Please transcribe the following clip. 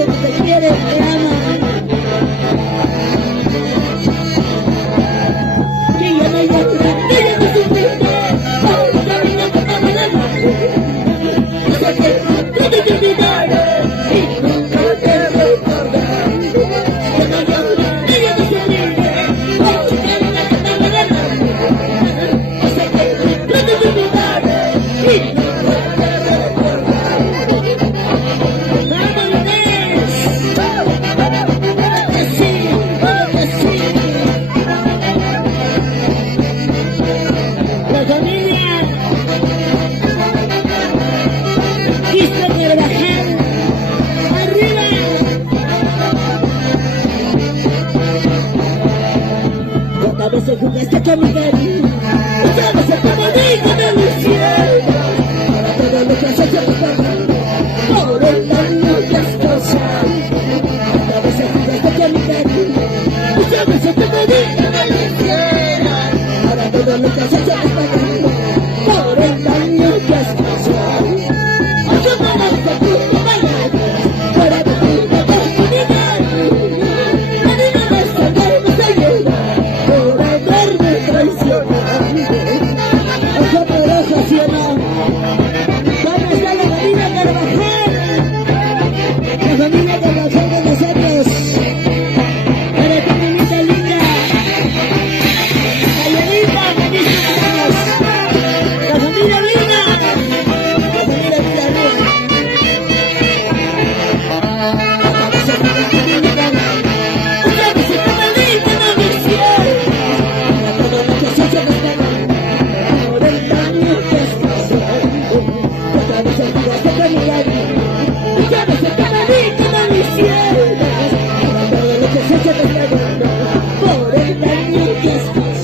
sabe que te quiere, te ama. Que ya no hay otra, que ya no sufriste. Ahora camina con la manera. Yo sé que no te olvidaré y nunca te recordaré. Ya no hay otra, que ya no sufriste. Ahora camina con la manera. Yo sé que no te olvidaré y nunca te recordaré. La familia quiso trabajar arriba. ¿Cuántas veces jugaste con Miguel?